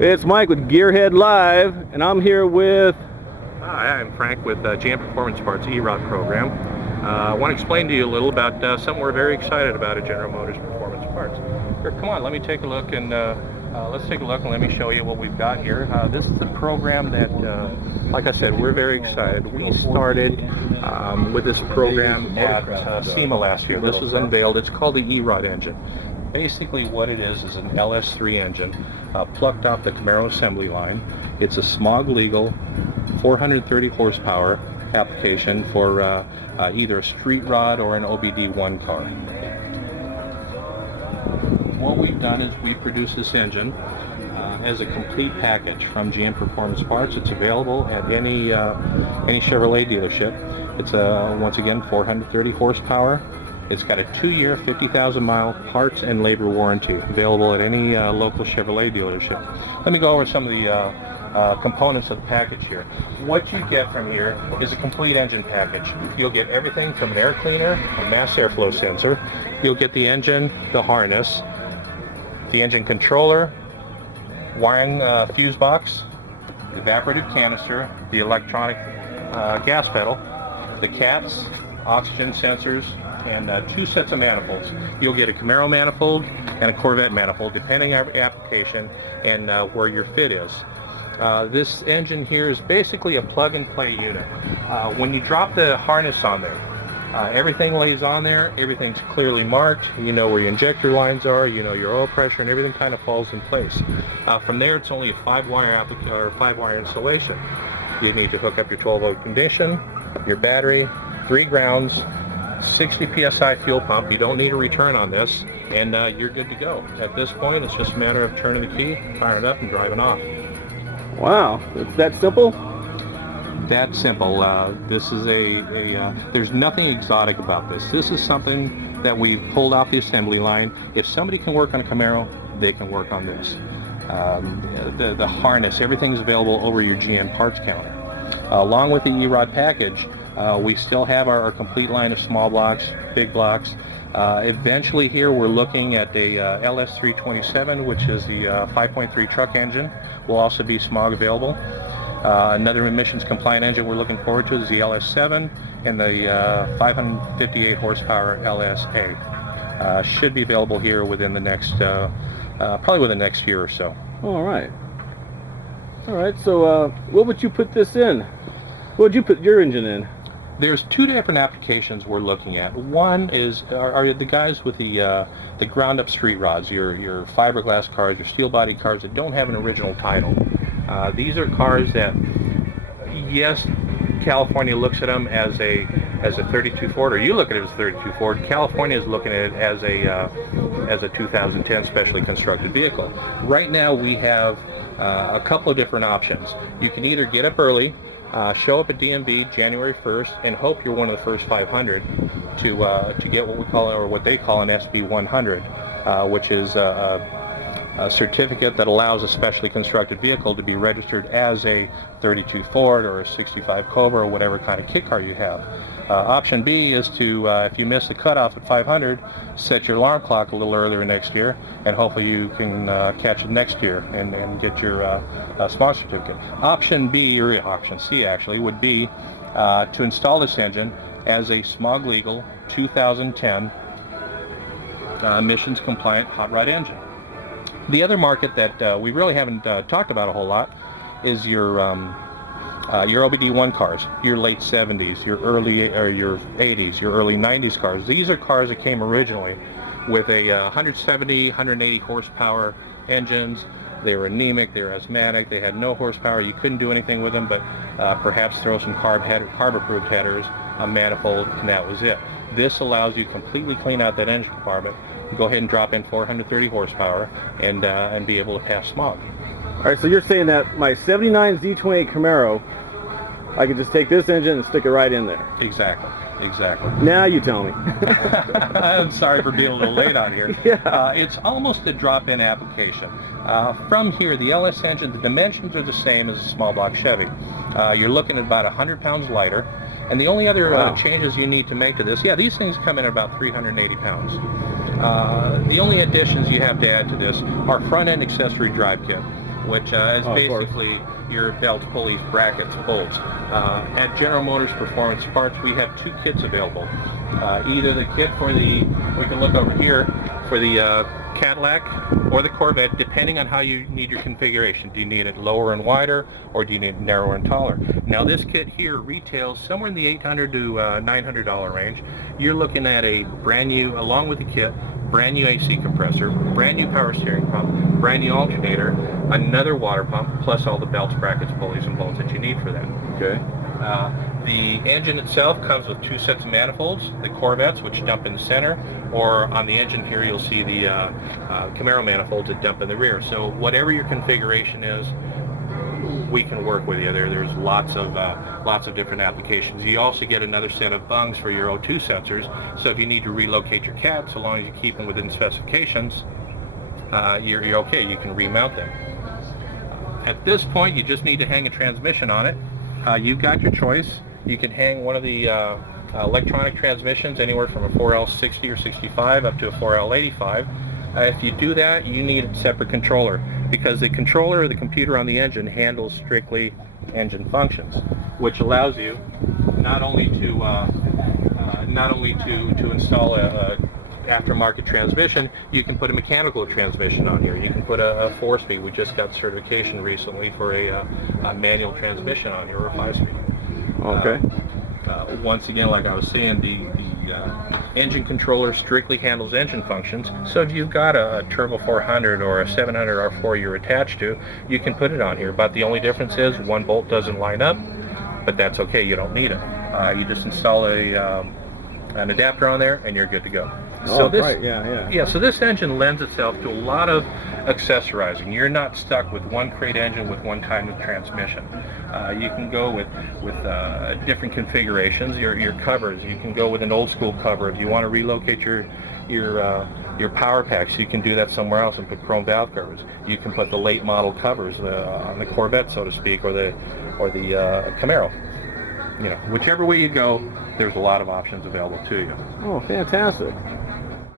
It's Mike with Gearhead Live, and I'm here with... Hi, I'm Frank with GM Performance Parts E-Rod program. I want to explain to you a little about something we're very excited about at General Motors Performance Parts. Here, come on, let me take a look and let's take a look and let me show you what we've got here. This is the program that, like I said, we're very excited. We started with this program at SEMA last year. This was unveiled. It's called the E-Rod engine. Basically what it is an LS3 engine plucked off the Camaro assembly line. It's a smog legal 430 horsepower application for either a street rod or an OBD1 car. What we've done is we produced this engine as a complete package from GM Performance Parts. It's available at any Chevrolet dealership. It's once again 430 horsepower. It's got a 2-year, 50,000-mile parts and labor warranty, available at any local Chevrolet dealership. Let me go over some of the components of the package here. What you get from here is a complete engine package. You'll get everything from an air cleaner, a mass airflow sensor. You'll get the engine, the harness, the engine controller, wiring fuse box, the evaporative canister, the electronic gas pedal, the caps, oxygen sensors, and 2 sets of manifolds. You'll get a Camaro manifold and a Corvette manifold, depending on your application and where your fit is. This engine here is basically a plug-and-play unit. When you drop the harness on there, everything lays on there, everything's clearly marked, you know where your injector lines are, you know your oil pressure, and everything kind of falls in place. From there, it's only a 5-wire installation. You need to hook up your 12-volt ignition, your battery, 3 grounds, 60 psi fuel pump. You don't need a return on this, and you're good to go. At this point, it's just a matter of turning the key, firing it up, and driving off. Wow, it's that simple? That simple. This is there's nothing exotic about this. This is something that we've pulled off the assembly line. If somebody can work on a Camaro, they can work on this. The harness, everything's available over your GM parts counter. Along with the E-Rod package, we still have our complete line of small blocks, big blocks. Eventually here we're looking at a LS327, which is the 5.3 truck engine. Will also be smog available. Another emissions compliant engine we're looking forward to is the LS7 and the 558 horsepower LSA. Should be available here within the next, probably within the next year or so. All right. All right, so what would you put this in? What would you put your engine in? There's 2 different applications we're looking at. One is are the guys with the ground-up street rods, your fiberglass cars, your steel body cars that don't have an original title. These are cars that, yes, California looks at them as a 32 Ford, or you look at it as a 32 Ford. California is looking at it as a 2010 specially constructed vehicle. Right now we have a couple of different options. You can either get up early, show up at DMV January 1st, and hope you're one of the first 500 to get what we call, or what they call, an SB 100, which is a certificate that allows a specially constructed vehicle to be registered as a 32 Ford or a 65 Cobra or whatever kind of kit car you have. Option B is to, if you miss the cutoff at 500, set your alarm clock a little earlier next year, and hopefully you can catch it next year and get your smog certificate. Option B, or option C actually, would be to install this engine as a smog legal 2010 emissions compliant hot rod engine. The other market that we really haven't talked about a whole lot is your OBD1 cars, your late 70s, your early or your 80s, your early 90s cars. These are cars that came originally with a 170, 180 horsepower engines. They were anemic, they were asthmatic, they had no horsepower. You couldn't do anything with them but perhaps throw some carb-approved headers, a manifold, and that was it. This allows you to completely clean out that engine compartment, go ahead and drop in 430 horsepower, and be able to pass smog. All right, so you're saying that my 79 Z28 Camaro, I could just take this engine and stick it right in there? Exactly. Now you tell me. I'm sorry for being a little late on here. Yeah. It's almost a drop-in application. From here, the LS engine, the dimensions are the same as a small block Chevy. You're looking at about 100 pounds lighter. And the only other changes you need to make to this, these things come in at about 380 pounds. The only additions you have to add to this are front-end accessory drive kit. which is Oh, of course. basically your belt, pulleys, brackets, bolts. At General Motors Performance Parts, we have two kits available. Either the kit for the, we can look over here, for the Cadillac or the Corvette, depending on how you need your configuration. Do you need it lower and wider, or do you need it narrower and taller? Now this kit here retails somewhere in the $800 to $900 range. You're looking at a brand new, along with the kit, brand new AC compressor, brand new power steering pump, brand new alternator, another water pump, plus all the belts, brackets, pulleys, and bolts that you need for that. Okay. The engine itself comes with two sets of manifolds, the Corvettes, which dump in the center, or on the engine here you'll see the Camaro manifolds that dump in the rear. So whatever your configuration is, we can work with you. There's lots of different applications. You also get another set of bungs for your O2 sensors, so if you need to relocate your cat, so long as you keep them within specifications, you're okay. You can remount them. At this point, you just need to hang a transmission on it. You've got your choice. You can hang one of the electronic transmissions, anywhere from a 4L60 or 65 up to a 4L85. If you do that, you need a separate controller, because the controller or the computer on the engine handles strictly engine functions, which allows you not only to install a aftermarket transmission, you can put a mechanical transmission on here. You can put a 4-speed. We just got certification recently for a manual transmission on here, or a 5-speed. Okay. Once again, like I was saying, the engine controller strictly handles engine functions. So if you've got a Turbo 400 or a 700 R4 you're attached to, you can put it on here. But the only difference is one bolt doesn't line up, but that's okay. You don't need it. You just install an adapter on there, and you're good to go. Oh, right. Yeah. So this engine lends itself to a lot of accessorizing. You're not stuck with one crate engine with one kind of transmission. You can go with different configurations. Your covers, you can go with an old school cover. If you want to relocate your power packs, you can do that somewhere else and put chrome valve covers. You can put the late model covers on the Corvette, so to speak, or the Camaro. You know, whichever way you go, there's a lot of options available to you. Oh, fantastic.